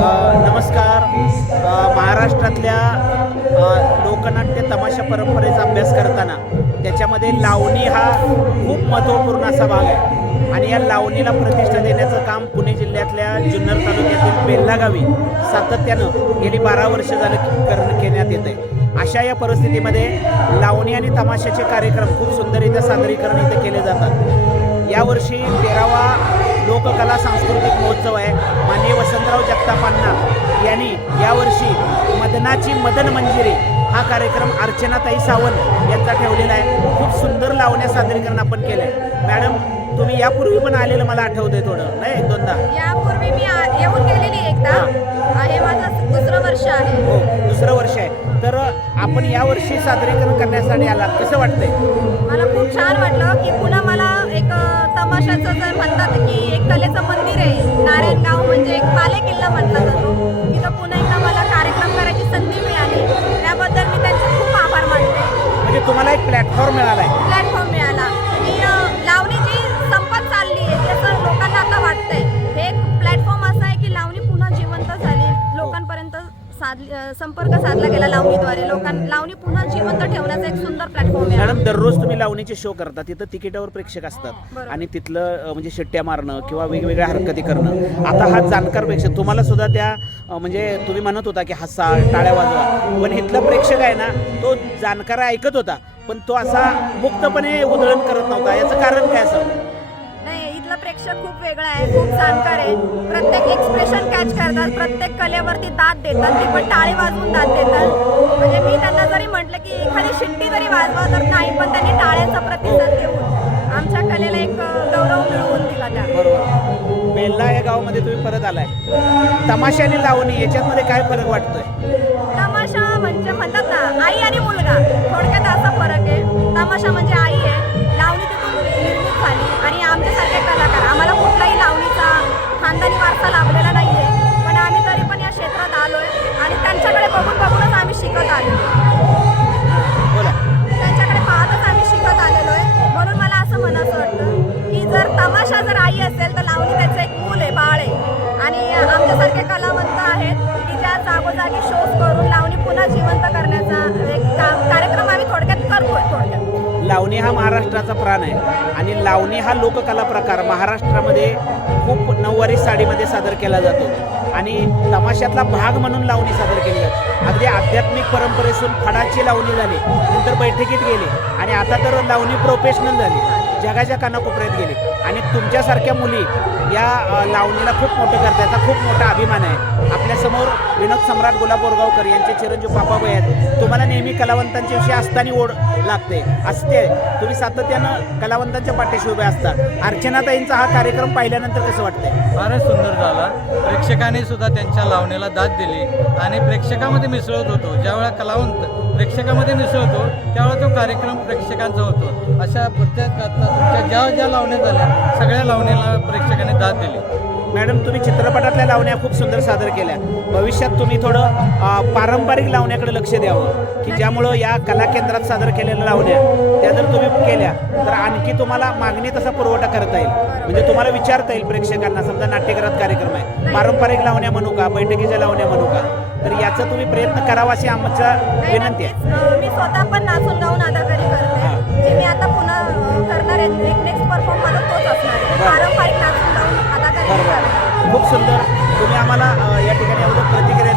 नमस्कार. महाराष्ट्रातल्या लोकनाट्य तमाशा परंपरेचा अभ्यास करताना त्याच्यामध्ये लावणी हा खूप महत्त्वपूर्ण असा भाग आहे आणि या लावणीला प्रतिष्ठा देण्याचं काम पुणे जिल्ह्यातल्या जुन्नर तालुक्यातील बेल्ला गावी सातत्यानं गेली 12 वर्ष झालं केण्यात येत आहे. अशा या परिस्थितीमध्ये लावणी आणि तमाशाचे कार्यक्रम खूप सुंदररित्या सादरीकरण इथे केले जातात. यावर्षी 13वा लोककला सांस्कृतिक महोत्सव आहे. माननीय वसंतराव जगतापांना यांनी यावर्षी मदनाची मदन मंजिरी हा कार्यक्रम अर्चनाताई सावंत यांचा ठेवलेला आहे. खूप सुंदर लावण्या सादरीकरण आपण केलं आहे. मॅडम, तुम्ही यापूर्वी पण आलेलं मला आठवतंय थोडं, नाही? 1-2दा यापूर्वी मी येऊन गेलेली एकदा. हे माझं दुसरं वर्ष आहे. हो, दुसरं वर्ष आहे. तर आपण यावर्षी सादरीकरण करण्यासाठी आलात, कसं वाटतंय? मला खूप छान वाटलं की पुन्हा मला एक तमाशाचं जर म्हणतात की एक कलेचं मंदिर आहे नारायणगाव, म्हणजे एक बालेकिल्ला म्हटला जातो. तिथं पुन्हा एकदा मला कार्यक्रम करायची संधी मिळाली. त्याबद्दल मी त्यांचे खूप आभार मानते. म्हणजे तुम्हाला एक प्लॅटफॉर्म मिळाला आहे. प्लॅटफॉर्म मिळाला की लावणी जी संपत चालली आहे असं लोकांना आता वाटतंय. हे एक प्लॅटफॉर्म असं आहे की लावणी पुन्हा जिवंत झाली, लोकांपर्यंत संपर्क साधला गेला लावणीद्वारे. लावणी पुन्हा जिवंत ठेवण्याचा एक सुंदर प्लॅटफॉर्म आहे. मॅडम, दररोज तुम्ही लावणीचे शो करता, तिथं तिकिटावर प्रेक्षक असतात बरोबर. आणि तिथलं म्हणजे शिट्ट्या मारणं किंवा वेगवेगळ्या हरकती करणं. आता हा जाणकार प्रेक्षक तुम्हाला सुद्धा त्या म्हणजे तुम्ही म्हणत होता की हसा, टाळ्या वाजवा, पण इथला प्रेक्षक आहे ना, तो जाणकार ऐकत होता पण तो असा मुक्तपणे उधळण करत नव्हता. याचं कारण काय असं? नाही, इथला प्रेक्षक खूप वेगळा आहे, खूप जाणकार आहे. प्रत्येक एक्सप्रेशन कॅच करतात, प्रत्येक कलेवरती दाद देतात. ते पण टाळी वाजवून दाद देतात. म्हणजे मी त्यांना जरी म्हटलं की एखादी शिट्टी जरी वाजवा तर नाही, पण त्यांनी टाळ्यांचा प्रतिसाद देऊन आमच्या कलेला एक गौरव मिळवून दिला. त्या बरोबर. बेल्ला या गावामध्ये तुम्ही परत आलाय. तमाशा आणि लावणी याच्यामध्ये काय फरक वाटतोय? तमाशा म्हणजे म्हणतात ना, आई आणि मुलगा, थोडक्यात असा फरक आहे. तमाशा म्हणजे आई आहे, लावणी तिथून निर्मित झाली आणि आमच्यासारखे कलाकार, आम्हाला कुठलाही लावणीचा खानदानी वारसा लाभलेला नाही आहे, पण आम्ही तरी पण या क्षेत्रात आलोय आणि त्यांच्याकडे बघून बघूनच आम्ही शिकत आलो. बोला. त्यांच्याकडे पाहतच आम्ही शिकत आलेलो आहे. म्हणून मला असं म्हणायचं वाटतं की जर तमाशा जर आई असेल तर लावणी त्याचं एक मूल आहे, बाळ आहे. आणि आमच्यासारखे कलावंत आहेत की ज्या जागोजागी शोज करून लावणी पुन्हा जिवंत करण्याचा एक कार्यक्रम आम्ही थोडक्यात करतोय. लावणी हा महाराष्ट्राचा प्राण आहे आणि लावणी हा लोककला प्रकार महाराष्ट्रामध्ये खूप नऊवारी साडीमध्ये सादर केला जातो आणि तमाशातला भाग म्हणून लावणी सादर केली जाते. अगदी आध्यात्मिक परंपरेतून फडाची लावणी झाली, नंतर बैठकीत गेली आणि आता तर लावणी प्रोफेशनल झाली, जगाच्या कानाकोपऱ्यात गेली. आणि तुमच्यासारख्या मुली या लावणीला खूप मोठं करतात, याचा खूप मोठा अभिमान आहे. आपल्यासमोर विनोद सम्राट गुलाब बोरगावकर यांचे चिरंजीव पापाबाई आहेत. तुम्हाला नेहमी कलावंतांच्या विषयी असताना ओढ लागते, असते. तुम्ही सातत्यानं कलावंतांच्या पाठीशी उभे असता. अर्चनाताईंचा हा कार्यक्रम पाहिल्यानंतर कसं वाटतंय? फारच सुंदर झाला. प्रेक्षकांनी सुद्धा त्यांच्या लावणीला दाद दिली आणि प्रेक्षकामध्ये मिसळत होतो. ज्यावेळेला कलावंत प्रेक्षकामध्ये मिसळतो त्यावेळेला तो कार्यक्रम प्रेक्षकांचा होतो. अशा प्रत्येक तुमच्या ज्या लावण्या झाल्या सगळ्या लावणीला प्रेक्षकांनी दाद दिली. मॅडम, तुम्ही चित्रपटातल्या लावण्या खूप सुंदर सादर केल्या. भविष्यात तुम्ही थोडं पारंपरिक लावण्याकडे लक्ष द्यावं की ज्यामुळं या कला केंद्रात सादर केलेल्या लावण्या त्या जर तुम्ही केल्या तर आणखी तुम्हाला मागणी तसा पुरवठा करता येईल. म्हणजे तुम्हाला विचारता येईल प्रेक्षकांना, समजा नाट्यगृहात कार्यक्रम आहे, पारंपरिक लावण्या म्हणू का, बैठकीच्या लावण्या म्हणू का, तर याचा तुम्ही प्रयत्न करावा अशी आमच्या विनंती आहे. मी स्वतः पण नाचून गाऊन अदाकारी करते, जे मी आता पुन्हा करणार आहे. नेक्स्ट परफॉर्म माझा तोच असणार आहे, पारंपरिक नाचून गाऊन अदाकारी. खूप सुंदर. तुम्ही आम्हाला या ठिकाणी एवढं प्रतिक्रिया